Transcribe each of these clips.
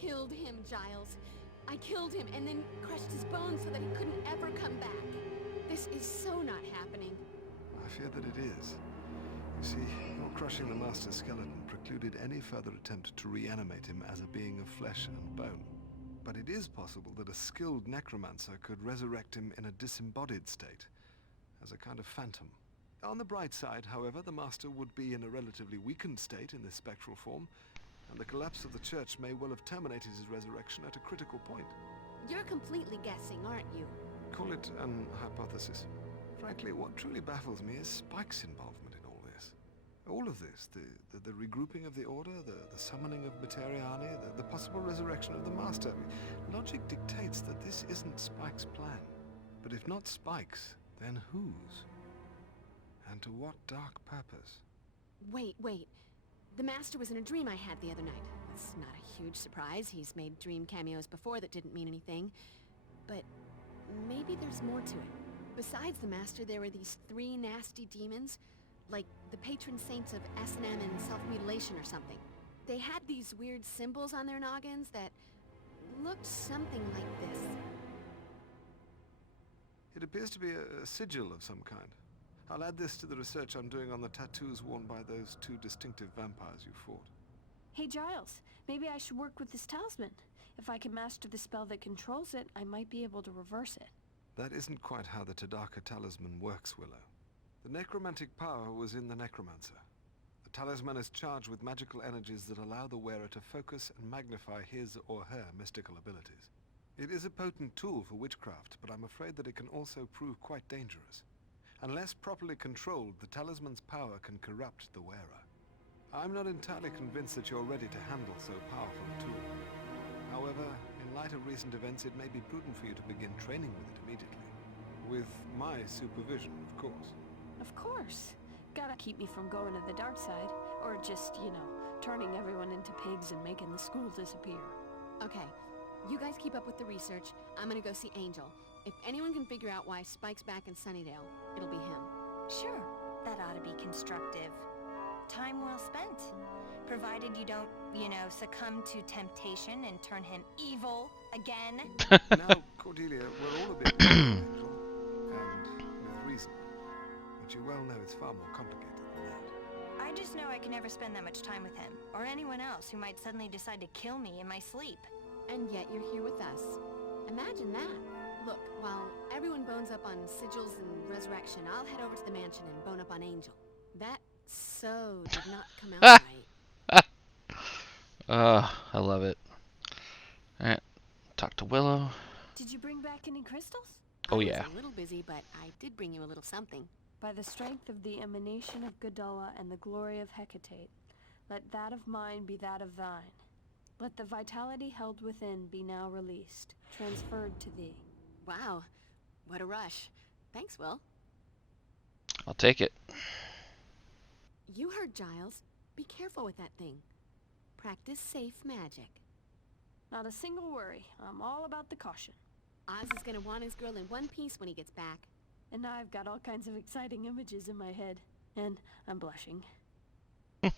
killed him, Giles. I killed him and then crushed his bones so that he couldn't ever come back. This is so not happening. I fear that it is. You see, your crushing the Master's skeleton precluded any further attempt to reanimate him as a being of flesh and bone. But it is possible that a skilled necromancer could resurrect him in a disembodied state, as a kind of phantom. On the bright side, however, the Master would be in a relatively weakened state in this spectral form, and the collapse of the Church may well have terminated his resurrection at a critical point. You're completely guessing, aren't you? Call it an hypothesis. Frankly, what truly baffles me is Spike's involvement in all this. All of this, the regrouping of the Order, the summoning of Materiani, the possible resurrection of the Master. Logic dictates that this isn't Spike's plan. But if not Spike's, then whose? And to what dark purpose? Wait. The Master was in a dream I had the other night. It's not a huge surprise. He's made dream cameos before that didn't mean anything. But maybe there's more to it. Besides the Master, there were these 3 nasty demons, like the patron saints of S&M and self-mutilation or something. They had these weird symbols on their noggins that looked something like this. It appears to be a sigil of some kind. I'll add this to the research I'm doing on the tattoos worn by those 2 distinctive vampires you fought. Hey Giles, maybe I should work with this talisman. If I can master the spell that controls it, I might be able to reverse it. That isn't quite how the Tadaka talisman works, Willow. The necromantic power was in the necromancer. The talisman is charged with magical energies that allow the wearer to focus and magnify his or her mystical abilities. It is a potent tool for witchcraft, but I'm afraid that it can also prove quite dangerous. Unless properly controlled, the talisman's power can corrupt the wearer. I'm not entirely convinced that you're ready to handle so powerful a tool. However, in light of recent events, it may be prudent for you to begin training with it immediately. With my supervision, of course. Of course. Gotta keep me from going to the dark side. Or just, turning everyone into pigs and making the school disappear. Okay, you guys keep up with the research. I'm gonna go see Angel. If anyone can figure out why Spike's back in Sunnydale, it'll be him. Sure, that ought to be constructive. Time well spent. Provided you don't, succumb to temptation and turn him evil again. Now, Cordelia, we're all a bit Angel, and with reason. But you well know it's far more complicated than that. I just know I can never spend that much time with him, or anyone else who might suddenly decide to kill me in my sleep. And yet you're here with us. Imagine that. Look, while everyone bones up on sigils and resurrection, I'll head over to the mansion and bone up on Angel. That so did not come out right. I love it. Alright, talk to Willow. Did you bring back any crystals? Oh I yeah. was a little busy, but I did bring you a little something. By the strength of the emanation of Gadala and the glory of Hecate, let that of mine be that of thine. Let the vitality held within be now released, transferred to thee. Wow, what a rush. Thanks, Will. I'll take it. You heard Giles. Be careful with that thing. Practice safe magic. Not a single worry. I'm all about the caution. Oz is gonna want his girl in one piece when he gets back. And now I've got all kinds of exciting images in my head. And I'm blushing. Are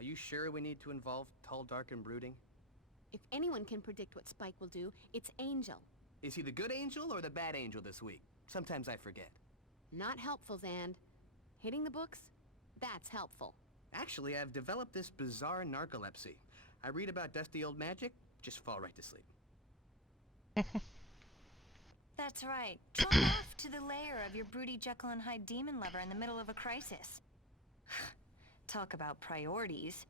you sure we need to involve Tall, Dark, and Brooding? If anyone can predict what Spike will do, it's Angel. Is he the good angel or the bad angel this week? Sometimes I forget. Not helpful, Zand. Hitting the books? That's helpful. Actually, I've developed this bizarre narcolepsy. I read about dusty old magic, just fall right to sleep. That's right. Drop off to the lair of your broody Jekyll and Hyde demon lover in the middle of a crisis. Talk about priorities.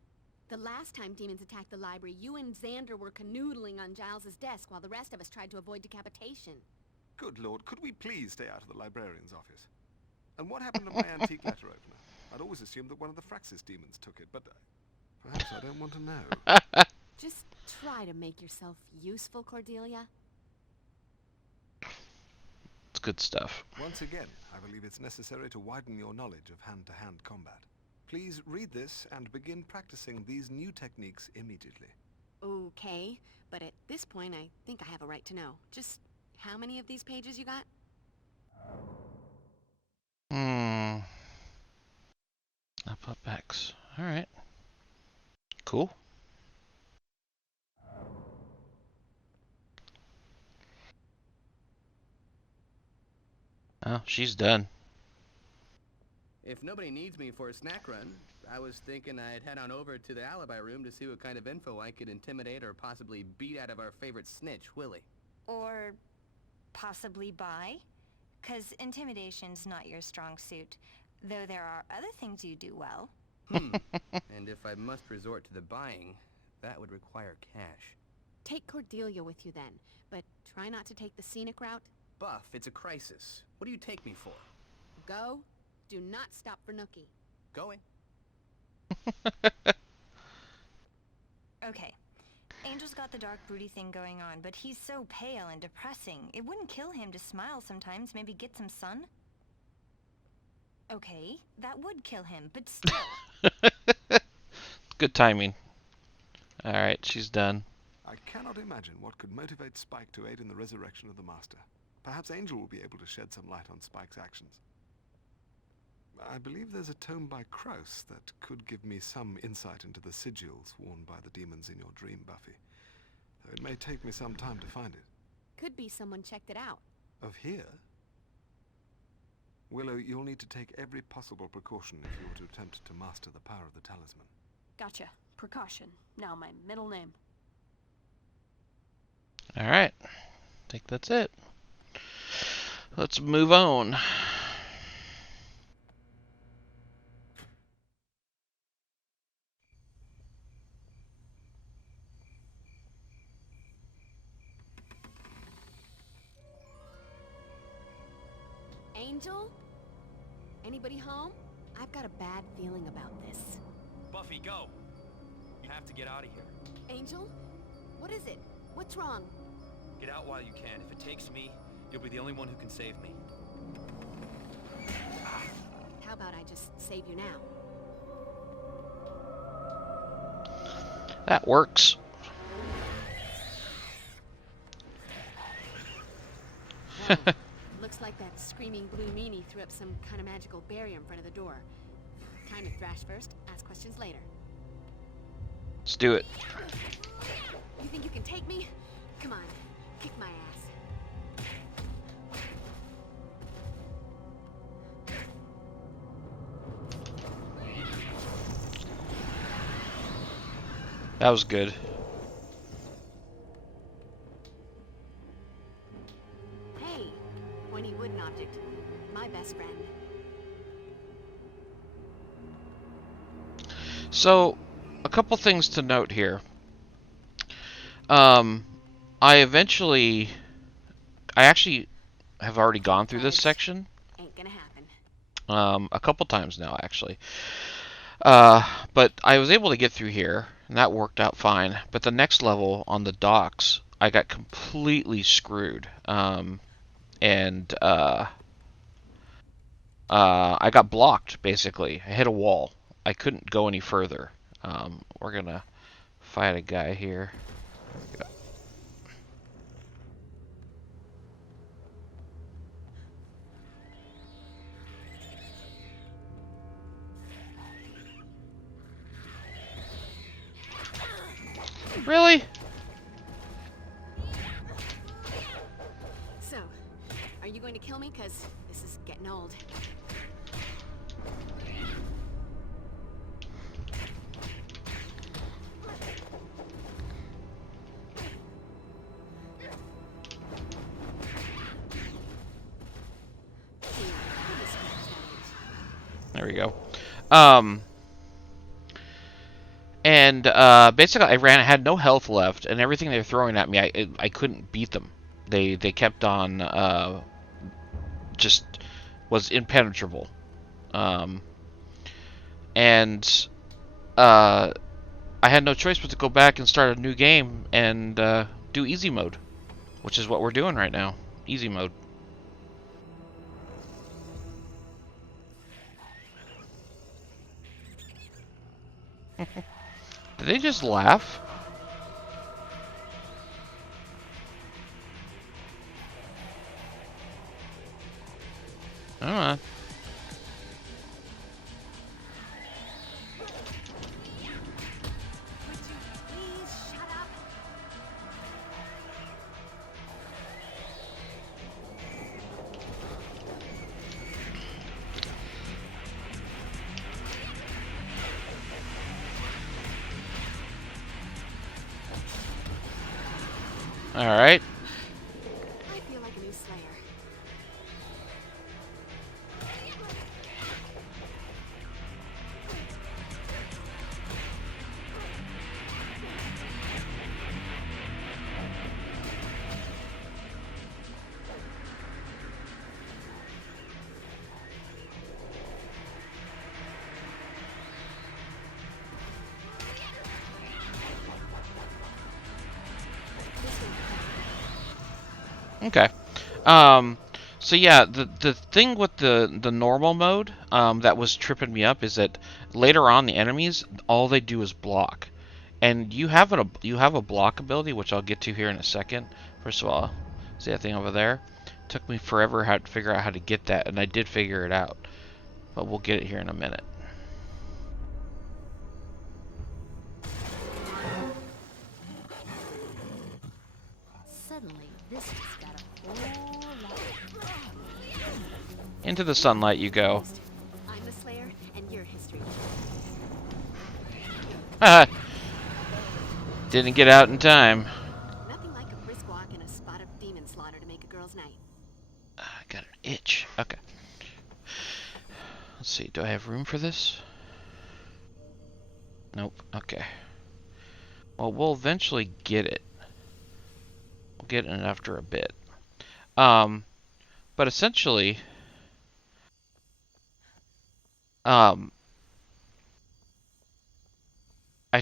The last time demons attacked the library, you and Xander were canoodling on Giles's desk while the rest of us tried to avoid decapitation. Good Lord, could we please stay out of the librarian's office? And what happened to my antique letter opener? I'd always assumed that one of the Fraxis demons took it, but perhaps I don't want to know. Just try to make yourself useful, Cordelia. It's good stuff. Once again, I believe it's necessary to widen your knowledge of hand-to-hand combat. Please read this and begin practicing these new techniques immediately. Okay, but at this point I think I have a right to know. Just how many of these pages you got? Up X. Alright. Cool. Oh, she's done. If nobody needs me for a snack run, I was thinking I'd head on over to the alibi room to see what kind of info I could intimidate or possibly beat out of our favorite snitch, Willie. Or possibly buy? 'Cause intimidation's not your strong suit, though there are other things you do well. And if I must resort to the buying, that would require cash. Take Cordelia with you then, but try not to take the scenic route. Buff, it's a crisis. What do you take me for? Go. Do not stop for Nookie. Going. Okay. Angel's got the dark broody thing going on, but he's so pale and depressing. It wouldn't kill him to smile sometimes, maybe get some sun? Okay, that would kill him, but still. Good timing. Alright, she's done. I cannot imagine what could motivate Spike to aid in the resurrection of the Master. Perhaps Angel will be able to shed some light on Spike's actions. I believe there's a tome by Kraus that could give me some insight into the sigils worn by the demons in your dream, Buffy. Though it may take me some time to find it. Could be someone checked it out. Of here? Willow, you'll need to take every possible precaution if you were to attempt to master the power of the talisman. Gotcha. Precaution. Now my middle name. Alright. I think that's it. Let's move on. Angel? Anybody home? I've got a bad feeling about this. Buffy, go! You have to get out of here. Angel? What is it? What's wrong? Get out while you can. If it takes me, you'll be the only one who can save me. How about I just save you now? That works. Well, looks like that screaming blue meanie threw up some kind of magical barrier in front of the door. Time to thrash first, ask questions later. Let's do it. You think you can take me? Come on, kick my ass. That was good. Hey, pointy wooden object. My best friend. So, a couple things to note here. I actually have already gone through this section. Ain't gonna happen. A couple times now, actually. But I was able to get through here, and that worked out fine. But the next level on the docks, I got completely screwed. I got blocked, basically. I hit a wall. I couldn't go any further. We're gonna fight a guy here. Really? So, are you going to kill me? 'Cause this is getting old. There we go. Basically, I had no health left, and everything they were throwing at me, I couldn't beat them. They kept on, just was impenetrable. I had no choice but to go back and start a new game and do easy mode, which is what we're doing right now. Easy mode. Did they just laugh? I don't know. Alright. I feel like a new Slayer. Okay. So yeah, the thing with the normal mode that was tripping me up is that later on the enemies, all they do is block. And you have a block ability, which I'll get to here in a second. First of all, see that thing over there? Took me forever to figure out how to get that, and I did figure it out. But we'll get it here in a minute. Suddenly, this has got a whole lot. Into the sunlight you go. I'm the Slayer, and you're history. Ah! Didn't get out in time. Nothing like a brisk walk and a spot of demon slaughter to make a girl's night. I got an itch. Okay. Let's see. Do I have room for this? Nope. Okay. Well, we'll eventually get it. We'll get it after a bit. But essentially, I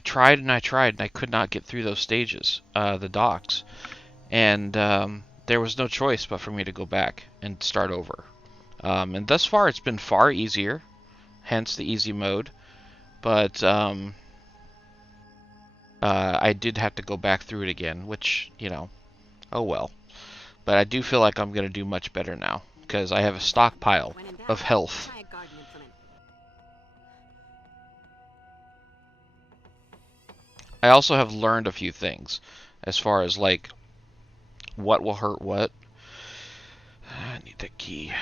tried and I tried and I could not get through those stages, the docks, and there was no choice but for me to go back and start over. And thus far, it's been far easier, hence the easy mode. But I did have to go back through it again, which, you know, oh well. But I do feel like I'm going to do much better now, because I have a stockpile When in doubt, of health. try a garden implement. I also have learned a few things, as far as, like, what will hurt what. I need the key.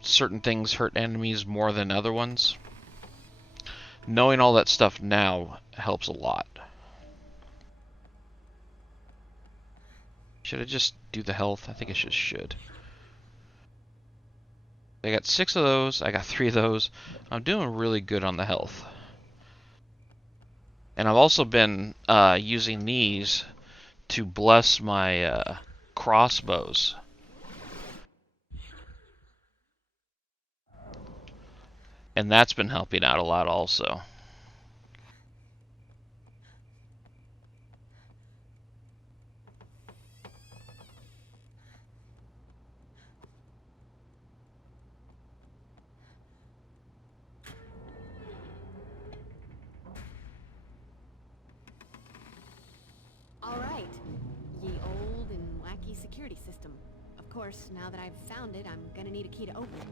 Certain things hurt enemies more than other ones. Knowing all that stuff now helps a lot. Should I just do the health? I think I should. I got 6 of those. I got 3 of those. I'm doing really good on the health. And I've also been using these to bless my crossbows. And that's been helping out a lot also. All right, ye old and wacky security system. Of course, now that I've found it, I'm gonna need a key to open it.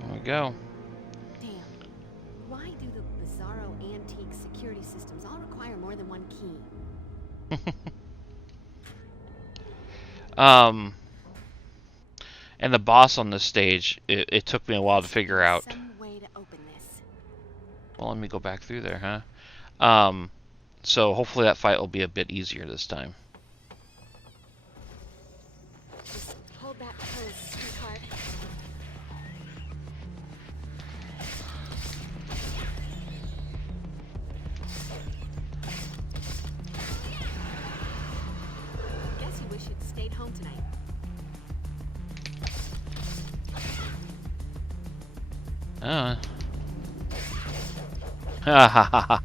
There we go. Damn. Why do the bizarro antique security systems all require more than one key? And the boss on this stage, it took me a while to figure out. Some way to open this. Well, let me go back through there, huh? So hopefully that fight will be a bit easier this time. Just hold that pose, sweetheart. Guess you wish you'd stayed home tonight. Ha ha ha ha.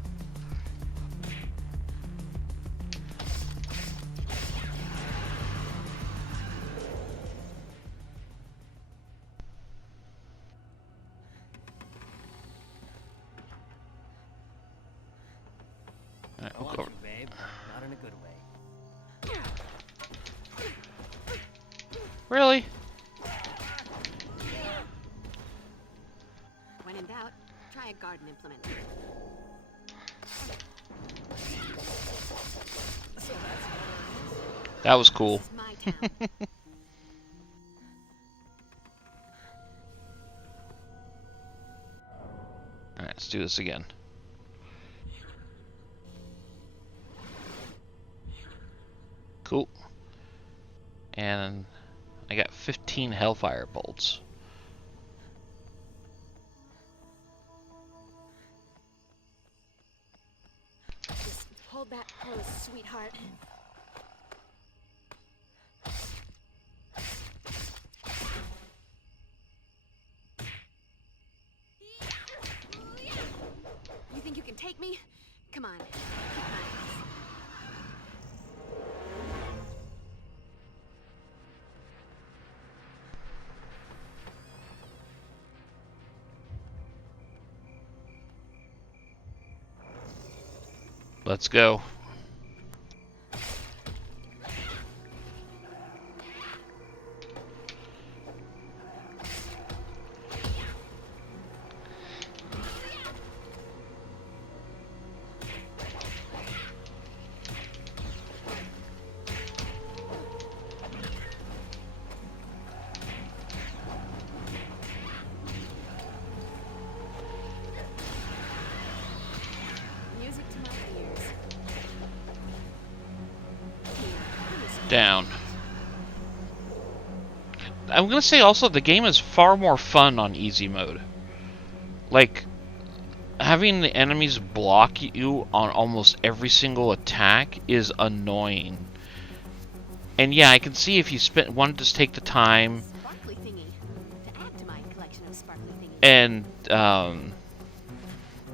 I want you, babe. Not in a good way. Really? When in doubt, try a garden implement. That was cool. This is my town. Alright, let's do this again. Cool. And I got 15 Hellfire bolts. Just hold that pose, sweetheart. You think you can take me? Come on. Kick my ass. Let's go. Music to my ears. Down. I'm gonna say also the game is far more fun on easy mode. Like, having the enemies block you on almost every single attack is annoying. And yeah, I can see if you wanted to take the time Sparkly thingy. To add to my collection of sparkly thingies. and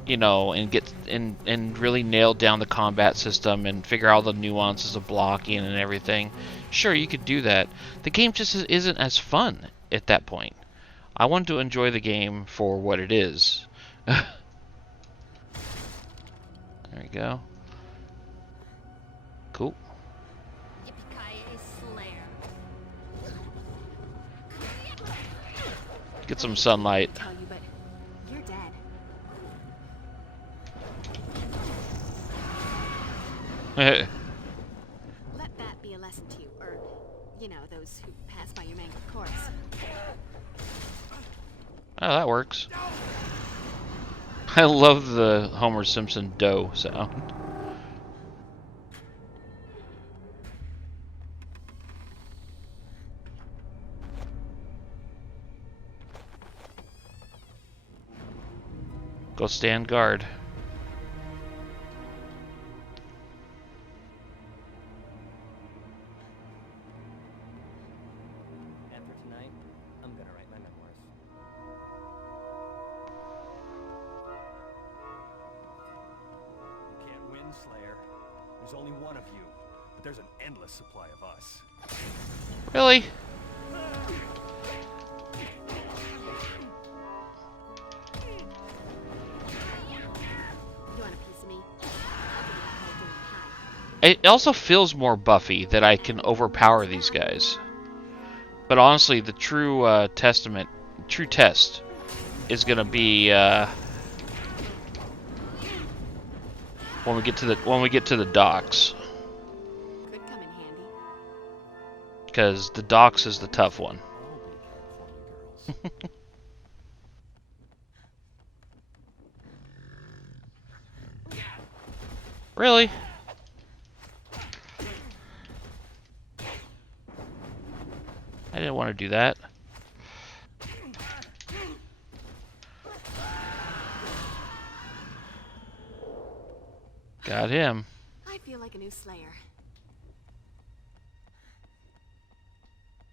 you know, and really nail down the combat system and figure out the nuances of blocking and everything. Sure, you could do that. The game just isn't as fun at that point. I want to enjoy the game for what it is. There we go. Cool. Yippee-ki-yay, Slayer. Get some sunlight. Tell you, but you're dead. Let that be a lesson to you, or, you know, those who pass by your mangled corpse. Oh, that works. I love the Homer Simpson dough sound. Go stand guard. After tonight, I'm gonna write my memoirs. You can't win, Slayer. There's only one of you, but there's an endless supply of us. Really? You want a piece of me? It also feels more Buffy that I can overpower these guys. But honestly, the true true test is gonna be when we get to the docks, Could come in handy. because the docks is the tough one. I'll be California girls. Really? I didn't want to do that. Got him. I feel like a new Slayer.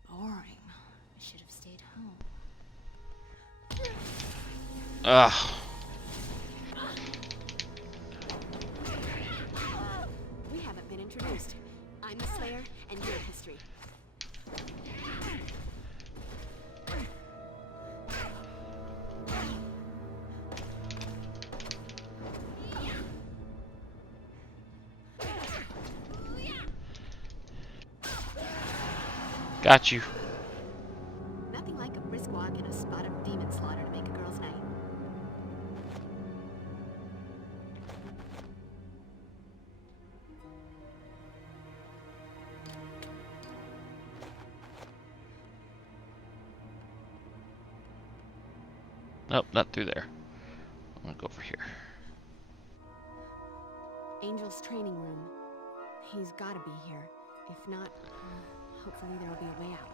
Boring. I should have stayed home. Ugh. We haven't been introduced. I'm the Slayer, and you're history. Got you. Nothing like a brisk walk and a spot of demon slaughter to make a girl's night. Nope, not through there. I'm gonna go over here. Angel's training room. He's gotta be here. If not, hopefully there will be a way out.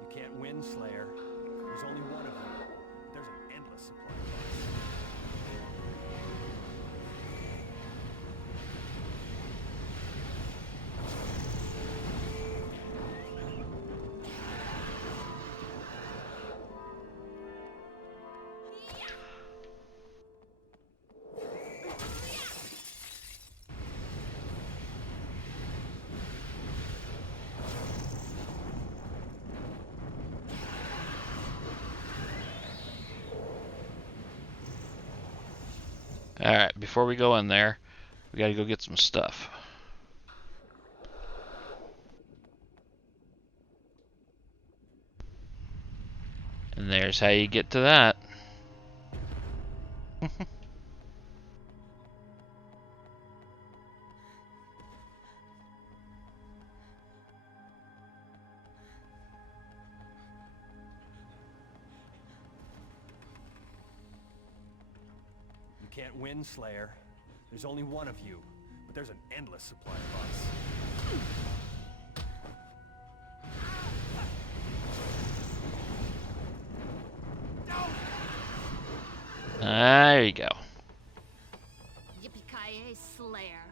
You can't win, Slayer. There's only one of you. There's an endless supply of us. Alright, before we go in there, we gotta go get some stuff. And there's how you get to that. You can't win, Slayer. There's only one of you, but there's an endless supply of us. There you go. Yippee-ki-yay, Slayer.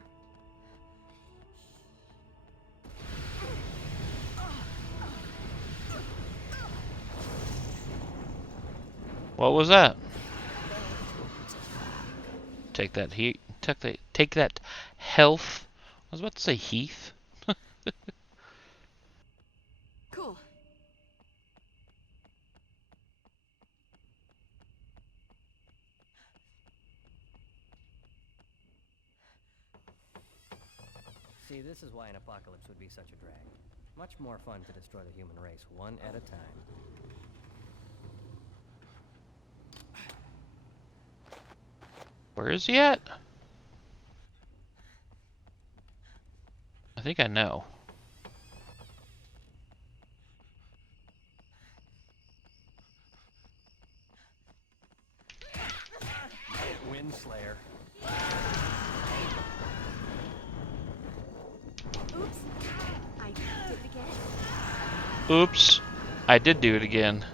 What was that? Take that heat. Take that health. I was about to say Heath. Cool. See, this is why an apocalypse would be such a drag. Much more fun to destroy the human race one at a time. Where is he at? I think I know. Can't win, Slayer. Oops. I did it again. Oops. I did do it again.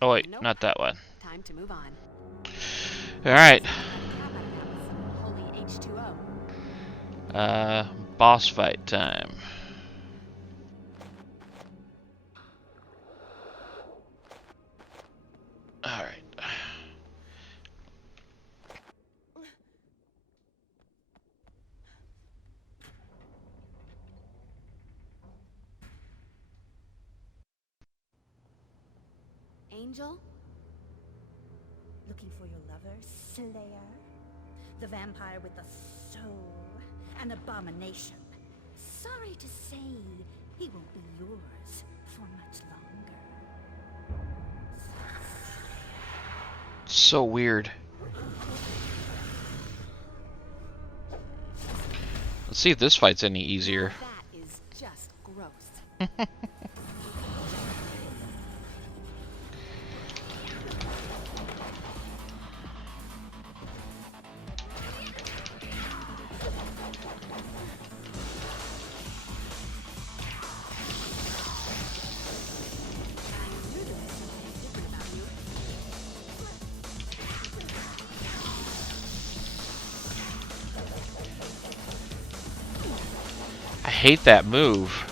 Oh wait, Nope. not that one. Time to move on. Alright. Holy H2O. Boss fight time. Alright. Angel? Looking for your lover, Slayer? The vampire with the soul? An abomination. Sorry to say, he won't be yours for much longer. So weird. Let's see if this fight's any easier. That is just gross. I hate that move.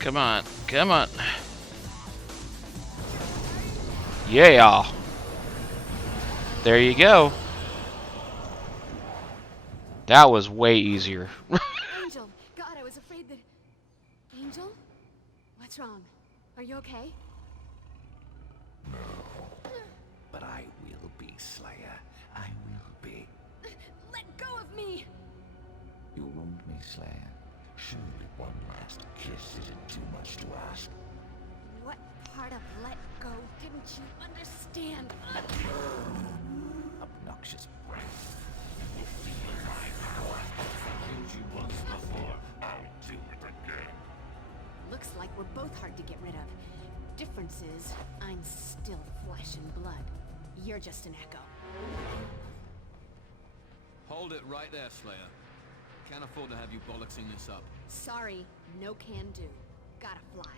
Come on. Come on. Yeah. There you go. That was way easier. Angel! God, I was afraid that... Angel? What's wrong? Are you okay? But I will be, Slayer. I will be. Let go of me! You wound me, Slayer. Surely one last kiss isn't too much to ask. What part of let go didn't you understand? Obnoxious brat. You feel my power. Killed you once before. I'll do it again. Looks like we're both hard to get rid of. Difference is, I'm still flesh and blood. You're just an echo. Hold it right there, Slayer. Can't afford to have you bollocksing this up. Sorry, no can do. Gotta fly.